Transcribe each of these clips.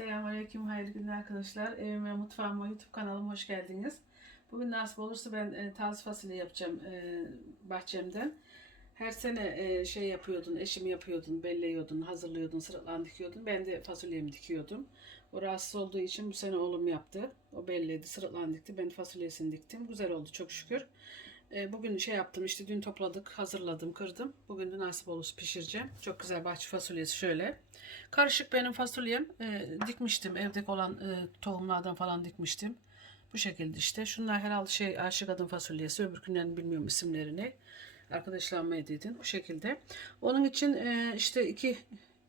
Selamünaleyküm, hayırlı günler arkadaşlar. Evime, mutfağıma, YouTube kanalıma hoş geldiniz. Bugün nasip olursa ben e, taze fasulye yapacağım e, bahçemden. Her sene e, şey yapıyordun, eşim yapıyordun, belliyordun, hazırlıyordun, sıralan dikiyordun. Ben de fasulyemi dikiyordum. O rahatsız olduğu için bu sene oğlum yaptı. O belliydi, sıralan dikti. Ben fasulyesini diktim. Güzel oldu çok şükür. E, Bugün şey yaptım işte dün topladık, hazırladım, kırdım. Bugün de nasip olursa pişireceğim. Çok güzel bahçe fasulyesi şöyle. Karışık benim fasulyem. E, dikmiştim evdeki olan e, tohumlardan falan dikmiştim. Bu şekilde işte. Şunlar herhalde şey aşık adım fasulyesi. Öbürkünden bilmiyorum isimlerini. Arkadaşlarıma edin. Bu şekilde. Onun için e, işte iki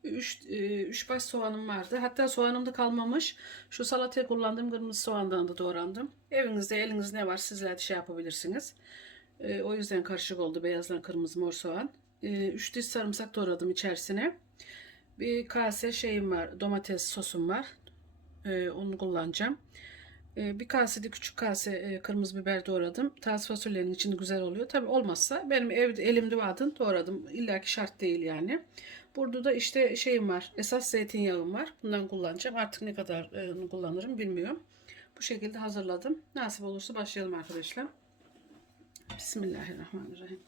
üç, e, üç baş soğanım vardı. Hatta soğanım da kalmamış. Şu salataya kullandığım kırmızı soğandan da doğrandım. Evinizde eliniz ne var sizler de şey yapabilirsiniz. E, o yüzden karışık oldu beyazla kırmızı mor soğan. E, üç diş sarımsak doğradım içerisine. Bir kase şeyim var, domates sosum var. E, onu kullanacağım. E, bir kase de küçük kase e, kırmızı biber doğradım. Taze fasulyenin içinde güzel oluyor. Tabi olmazsa benim evde elimde vardı doğradım. İlla ki şart değil yani. Burada da işte şeyim var. Esas zeytinyağım var. Bundan kullanacağım. Artık ne kadar e, kullanırım bilmiyorum. Bu şekilde hazırladım. Nasip olursa başlayalım arkadaşlar. Bismillahirrahmanirrahim.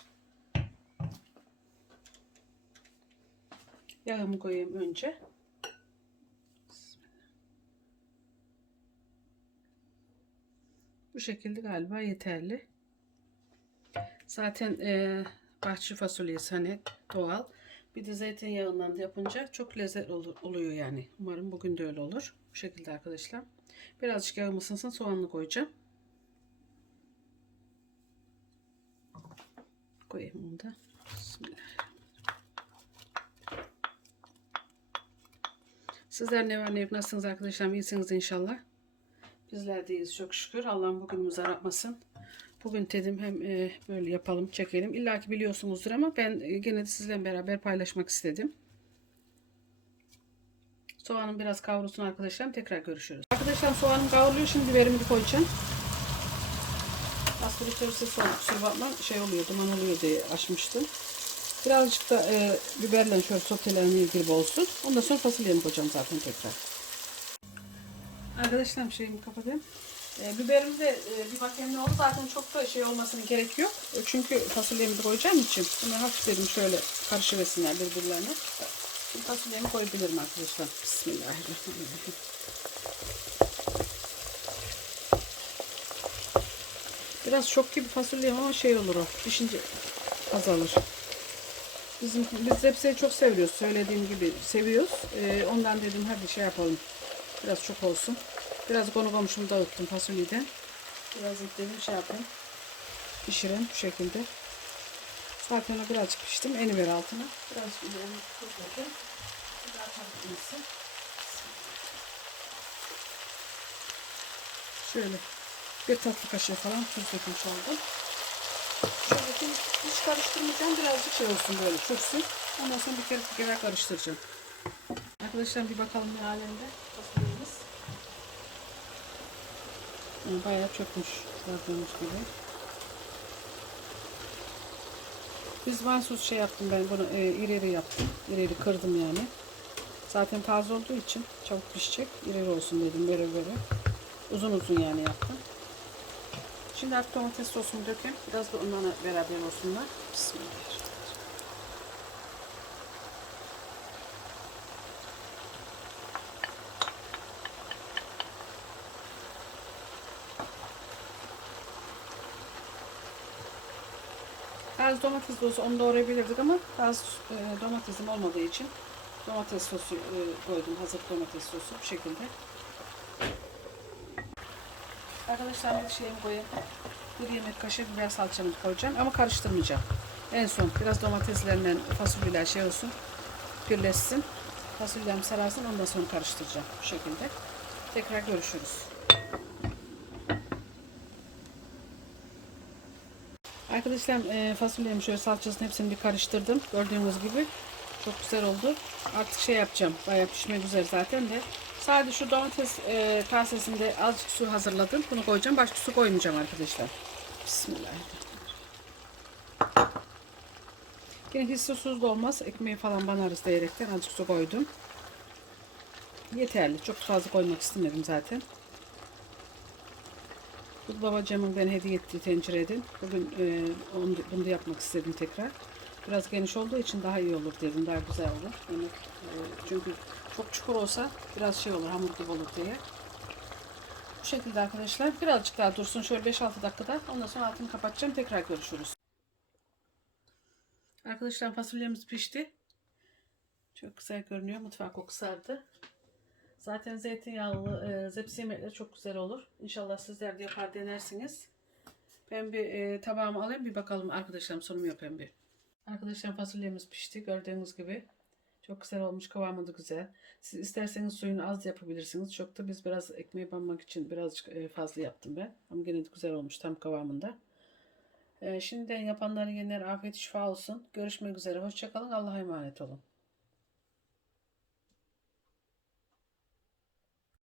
Yağımı koyayım önce. Bu şekilde galiba yeterli. Zaten e, bahçe fasulyesi hani doğal. Bir de zeytinyağından da yapınca çok lezzetli olur, oluyor yani. Umarım bugün de öyle olur. Bu şekilde arkadaşlar. Birazcık yağım ısınsın soğanını koyacağım. Koyayım bunu da. Sizler ne var ne yok nasılsınız arkadaşlar? İyisiniz inşallah. Bizler de iyiyiz çok şükür. Allah'ım bugünümüzü aratmasın. Bugün dedim hem e, böyle yapalım, çekelim. İlla ki biliyorsunuzdur ama ben e, gene de sizlerle beraber paylaşmak istedim. Soğanım biraz kavrulsun arkadaşlar. Tekrar görüşürüz. Arkadaşlar soğanım kavruluyor. Şimdi biberimi koyacağım. Soğan kusura bakma şey oluyor, duman oluyor diye açmıştım. Birazcık da e, biberle şöyle sotelenir gibi olsun. Ondan sonra fasulyemi koyacağım zaten tekrar. Arkadaşlar şeyimi kapatayım. E, biberimi de e, bir ne oldu. Zaten çok da şey olmasına gerek yok. E, çünkü fasulyemi de koyacağım için. Bunu hafif dedim şöyle karışıversinler birbirlerine. Şimdi fasulyemi koyabilirim arkadaşlar. Bismillahirrahmanirrahim. Biraz çok gibi fasulyem ama şey olur o. Pişince azalır. Bizim, biz zepseyi çok seviyoruz. Söylediğim gibi seviyoruz. Ee, ondan dedim hadi şey yapalım. Biraz çok olsun. Biraz konu komşumu dağıttım fasulyeden. Biraz dedim şey yapayım. Pişirin bu şekilde. Zaten birazcık piştim. Eni ver altına. Biraz üzerine koyacağım. Daha tatlısı. Şöyle bir tatlı kaşığı falan tuz dökmüş oldum. Şöyle ki hiç karıştırmayacağım. Birazcık şey olsun böyle çöksün. Ondan sonra bir kere bir kere karıştıracağım. Arkadaşlar bir bakalım ne alemde fasulyemiz. Yani bayağı çökmüş gördüğünüz gibi. Biz mahsus şey yaptım ben bunu e, iri iri yaptım. İri iri kırdım yani. Zaten taze olduğu için çabuk pişecek. İri iri olsun dedim böyle böyle. Uzun uzun yani yaptım. Şimdi artık domates sosumu dökeyim. Biraz da onlarla beraber olsunlar. Bismillahirrahmanirrahim. Az domates olsa onu doğrayabilirdik ama az e, domatesim olmadığı için domates sosu e, koydum. Hazır domates sosu bu şekilde. Arkadaşlar bir şeyimi koyayım. Bir yemek kaşığı biber salçamı koyacağım ama karıştırmayacağım. En son biraz domateslerle fasulyeler şey olsun. Birleşsin. Fasulyem sararsın ondan sonra karıştıracağım bu şekilde. Tekrar görüşürüz. Arkadaşlar e, fasulyemi şöyle salçasını hepsini bir karıştırdım. Gördüğünüz gibi çok güzel oldu. Artık şey yapacağım. Bayağı pişme güzel zaten de. Sadece şu domates e, kasesinde azıcık su hazırladım. Bunu koyacağım. Başka su koymayacağım arkadaşlar. Bismillahirrahmanirrahim. Yine hiç susuz da olmaz. Ekmeği falan banarız diyerekten azıcık su koydum. yeterli. Çok fazla koymak istemedim zaten. Bu babacığımın ben hediye ettiği tencereden. Bugün e, onu, bunu da yapmak istedim tekrar. Biraz geniş olduğu için daha iyi olur dedim. Daha güzel olur. Yemek, çünkü çok çukur olsa biraz şey olur, hamur gibi olur diye. Bu şekilde arkadaşlar. Birazcık daha dursun. Şöyle 5-6 dakikada. Ondan sonra altını kapatacağım. Tekrar görüşürüz. Arkadaşlar fasulyemiz pişti. Çok güzel görünüyor. Mutfak kokusu aldı. Zaten zeytinyağlı e, zepsi yemekleri çok güzel olur. İnşallah sizler de yapar denersiniz. Ben bir e, tabağımı alayım bir bakalım arkadaşlarım sunum yapayım bir. Arkadaşlar fasulyemiz pişti gördüğünüz gibi. Çok güzel olmuş kıvamı da güzel. Siz isterseniz suyunu az yapabilirsiniz. Çok da biz biraz ekmeği banmak için birazcık e, fazla yaptım ben. Ama gene de güzel olmuş tam kıvamında. E, şimdiden yapanların yeniden afiyet şifa olsun. Görüşmek üzere. Hoşçakalın. Allah'a emanet olun.